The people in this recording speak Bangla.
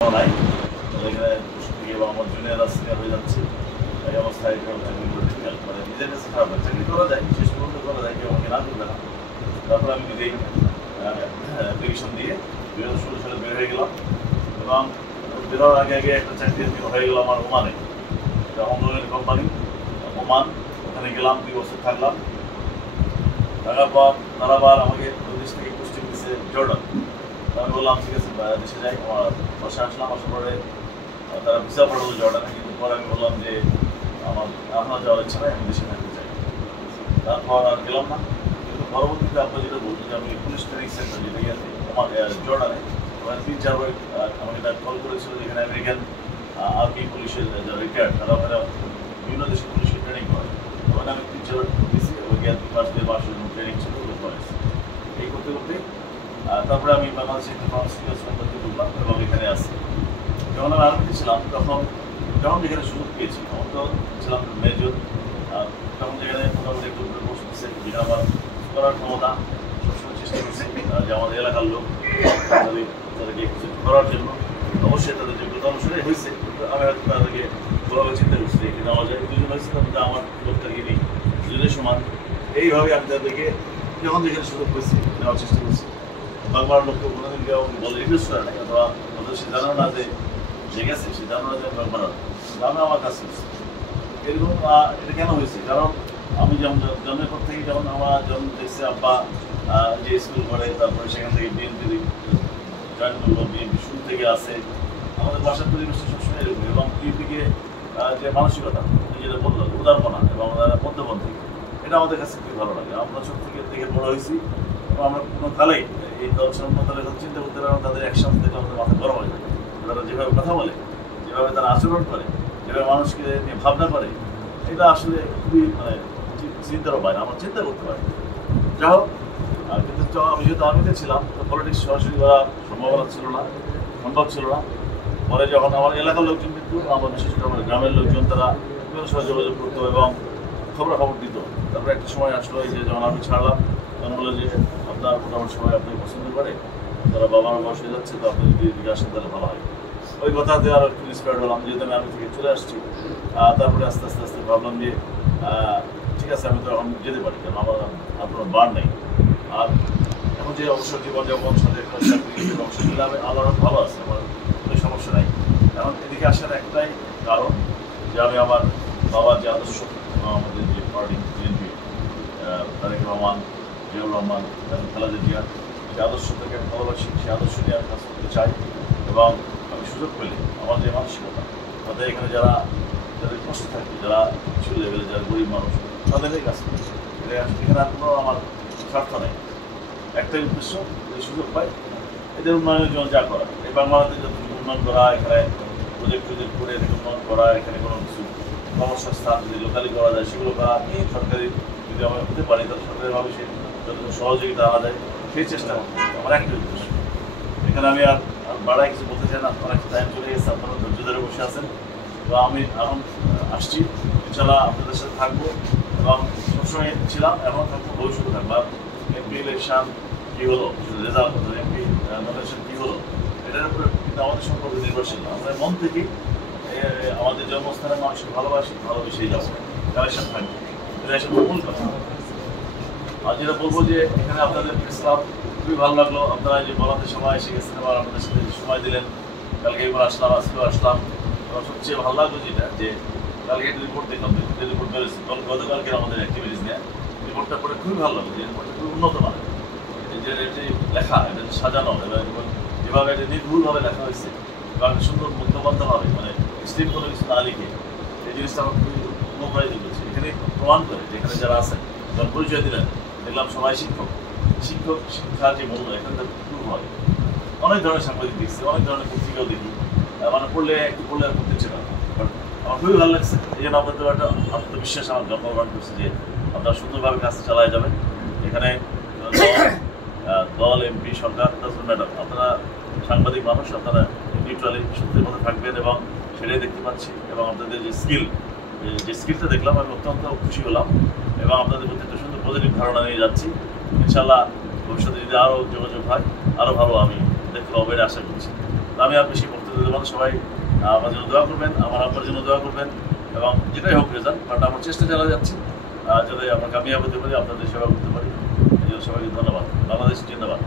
নাই এখানে এবং আমার জুনিয়র সিনিয়র হয়ে যাচ্ছে এই অবস্থায় মানে নিজের কাছে খারাপ হয়। চাকরি করা যায়, শেষ পর্যন্ত করা যায়, কেউ আমাকে না করবে না। তারপর আমি নিজেই অ্যাপ্লিকেশন দিয়ে 2016 সালে বের হয়ে গেলাম এবং বের হওয়ার আগে একটা চাকরি হয়ে গেল আমার ওমানে, অনলাইন কোম্পানি ওমান। ওখানে গেলাম, 2 বছর থাকলাম। থাকার পর তারা আবার আমাকে দেশ থেকে পোস্টিং দিচ্ছে জর্ডান। আমি বললাম ঠিক আছে দেশে যাই। আমার বাসায় আসলাম, আসার পরে তারা ভিসা পাঠালো জর্ডানে, কিন্তু পরে আমি বললাম যে আমার এখনও যাওয়ার ইচ্ছা নেই, আমি দেশে থাকতে চাই। তারপর আর গেলাম না। কিন্তু পরবর্তীতে আপনার যেটা বলছেন যে আমি পুলিশ ট্রেনিং সেন্টার যেটা ইয়াতে আমার জর্ডানে, ওখানে 3-4 বার আমাকে তার কল করেছিল, যেখানে আমেরিকান আর্মি পুলিশের যারা রিটায়ার্ড তারা ওখানে বিভিন্ন দেশের পুলিশের ট্রেনিং করে। ওখানে আমি 3-4 বার দিয়েছি, ওই 2 মাস 1.5 মাস ট্রেনিং ছিল, ওগুলো করেছি। এই করতে করতে তারপরে আমি বাংলাদেশে একটা ফার্মাসিউটিক্যালস কোম্পানিতে ঢুকলাম এবং এখানে আসি। যখন আমি আর্মিতে ছিলাম যখন যেখানে সুযোগ পেয়েছি, তখন তো ছিলাম মেজর, তখন যেখানে মোটামুটি একটু পোস্ট দিচ্ছে, যেটা আমার করার ক্ষমতা সবসময় চেষ্টা করছি যে আমাদের এলাকার লোক তাদেরকে কিছু করার জন্য। অবশ্যই তাদের যোগ্যতা অনুসারে হয়েছে, কিন্তু আমি হয়তো তাদেরকে ভালোভাবে চিন্তা করছি এখানে নেওয়া যায়। দুজন হয়েছে, কিন্তু আমার লোকটাকে নিই দুজনের সমান। এইভাবে আমি তাদেরকে যখন যেখানে সুযোগ পেয়েছি নেওয়ার চেষ্টা করছি। বাংলার লোককে কোনোদিন কেউ বলে রিকোয়েস্ট করে নাই, অথবা সে জানো না যে গেছে, সে জানো না যে আমি বাংলার আমি আমার কাজ করছি। এরকম এটা কেন হয়েছে? কারণ আমি যেমন জন্মের পর থেকে যেমন আমার জন্ম দেখছি আব্বা যে স্কুল করে, তারপরে সেখান থেকে বিএনপি জয়েন করলো, বিএনপি শুরু থেকে আসে। আমাদের বাসার পরিবেশটা সবসময় এরকম, এবং বিএনপিকে যে মানসিকতা যেটা বললো উদারপনা এবং মধ্যপন্থী, এটা আমাদের কাছে খুবই ভালো লাগে। আমরা ছোট থেকে দেখে বড় হয়েছি এবং আমরা কোনো কালেই এই দল সম্বন্ধে চিন্তা করতে পারবো, তাদের অ্যাকশন থেকে আমাদের মাথা গরম হয়ে যায়। তারা যেভাবে কথা বলে, যেভাবে তারা আচরণ করে, যেভাবে মানুষকে নিয়ে ভাবনা করে, এটা আসলে খুবই মানে চিন্তারও বাইরে, আমরা চিন্তা করতে পারি। যাই হোক, কিন্তু আমি যেহেতু আর্মিতে ছিলাম, তো পলিটিক্স সরাসরি করা সম্ভব ছিল না। পরে যখন আমার এলাকার লোকজন, কিন্তু আমার বিশেষ করে আমার গ্রামের লোকজন, তারা বিভিন্ন সময় যোগাযোগ করতো এবং খবর দিত। তারপরে একটা সময় আসলো যে যখন আমি ছাড়লাম, তখন বললো যে আপনার মোটামুটি সবাই আপনাকে পছন্দ করে, তারা বাবার বয়স হয়ে যাচ্ছে, তো আপনি যদি এদিকে আসেন তাহলে ভালো হয়। ওই কথাতে আরও একটু ইন্সপায়ার্ড হলাম, যেহেতু আমি আর্মি থেকে চলে আসছি। তারপরে আস্তে আস্তে ভাবলাম যে ঠিক আছে, আমি তো এখন যেতে পারি, কারণ আমার কোনো বার নেই। আর এখন যে অবসর জীবনযাপন সাথে একটা চাকরি অংশ নিলে আমি আল্লাহর ভালো আছে, আমার কোনো সমস্যা নাই। এখন এদিকে আসার একটাই কারণ যে আমি আমার বাবার যে আদর্শ, আমাদের যে পার্টি বিএনপি, তারেক রহমান, জিয়াউর রহমান, খালেদা জিয়া, যে আদর্শ থেকে আমি ভালোবাসি, সেই আদর্শ নিয়ে আমি কাজ করতে চাই। এবং আমি সুযোগ পেলে আমার যে মানসিকতা, তাদের এখানে যাদের কষ্ট থাকে, যারা কিছু লেভেলে, যারা গরিব মানুষ, তাদেরই কাজ করে। এখানে আর কোনো আমার স্বার্থ নেই, একটাই উদ্দেশ্য, যদি সুযোগ পাই এদের উন্নয়নের জন্য যা করা, এই বাংলাদেশে যতটুকু উন্নয়ন করা, এখানে প্রজেক্ট করে এটাকে উন্নয়ন করা, এখানে কোনো কিছু কর্মসংস্থান যদি লোকালি করা যায় সেগুলো করা, সরকারি যদি আমরা হতে পারি, তাহলে সরকারিভাবে সেই যতটুকু সহযোগিতা আনা যায় সেই চেষ্টা করতে হবে। আমার একটাই উদ্দেশ্য। এখানে আমি আর বাড়ায় কিছু বলতে চাই না, অনেক টাইম চলে গেছে, আপনারা ধৈর্য ধরে বসে আছেন। তো আমি এখন আসছি, ইনশাল্লাহ আপনাদের সাথে থাকবো এবং সবসময় ছিলাম, এখন থাকবো, ভবিষ্যতে থাকবো। আর এমপি ইলেকশন কী হলো, রেজাল্ট হলো, এমপি নমিনেশন কী হলো, এটার উপরে কিন্তু আমাদের সম্পর্ক নির্ভরশীল না। আমরা মন থেকে আমাদের জন্মস্থানের মানুষকে ভালোবেসেই যাবো, কালেকশন থাকবে, এটা এসে মূল কথা। আর যেটা বলবো যে এখানে আপনাদের প্রেস ক্লাব খুবই ভালো লাগলো, আপনারা যে বলাতে সময় এসে গেছেন আবার আপনাদের সাথে সময় দিলেন। কালকে একবার আসলাম, আজকেও আসলাম। এবং সবচেয়ে ভালো লাগলো যেটা, যে কালকে একটা রিপোর্ট দেখলাম, যে রিপোর্ট বেরোচ্ছে গতকালকে আমাদের অ্যাক্টিভিটিস নিয়ে, রিপোর্টটা পড়ে খুবই ভালো লাগলো। যে রিপোর্টটা খুবই উন্নত মানের, যে লেখা, এটা সাজানো, এবং যেভাবে এটা নির্ভুলভাবে লেখা হয়েছে এবং সুন্দর মুক্তবদ্ধভাবে, মানে এক্সট্রিম কোনো কিছু না লিখে, এই জিনিসটা আমার খুবই অনুপ্রাণিত করেছে। এখানে প্রমাণ করে যে এখানে যারা আছেন, যারা পরিচয় দিলেন, দেখলাম সবাই শিক্ষার যে মূল্য এখানে খুব হয়। অনেক ধরনের সাংবাদিক দেখছি, অনেক ধরনের পত্রিকাও দেখি, মানে পড়লে আর পড়তে ছিল না। আমার খুবই ভালো লাগছে। এই জন্য আপনাদের একটা আত্মবিশ্বাস আমার জন্মগ্রহণ করছে যে আপনারা সুন্দরভাবে কাজ চালায় যাবেন। এখানে দল, এমপি, সরকার, ম্যাডাম, আপনারা সাংবাদিক মানুষ, আপনারা নিউট্রালি সত্যের মধ্যে থাকবেন এবং সেটাই দেখতে পাচ্ছি। এবং আপনাদের যে স্কিলটা দেখলাম, আমি অত্যন্ত খুশি হলাম এবং আপনাদের প্রতি একটা সুন্দর পজিটিভ ধারণা নিয়ে যাচ্ছি। ইনশাল্লাহ ভবিষ্যতে যদি আরও যোগাযোগ হয়, আরও ভালো আমি দেখতে পাবো, এটা আশা করছি। আমি আর বেশি বলতে সবাই আমার জন্য দোয়া করবেন, আমার আব্বার জন্য দোয়া করবেন, এবং যেটাই হোক রেজাল্ট, বাট আমার চেষ্টা চালা যাচ্ছি যাতে আমরা কামিয়াব হতে পারি, আপনাদের সেবা করতে পারি। এই জন্য সবাইকে ধন্যবাদ। বাংলাদেশ জিন্দাবাদ।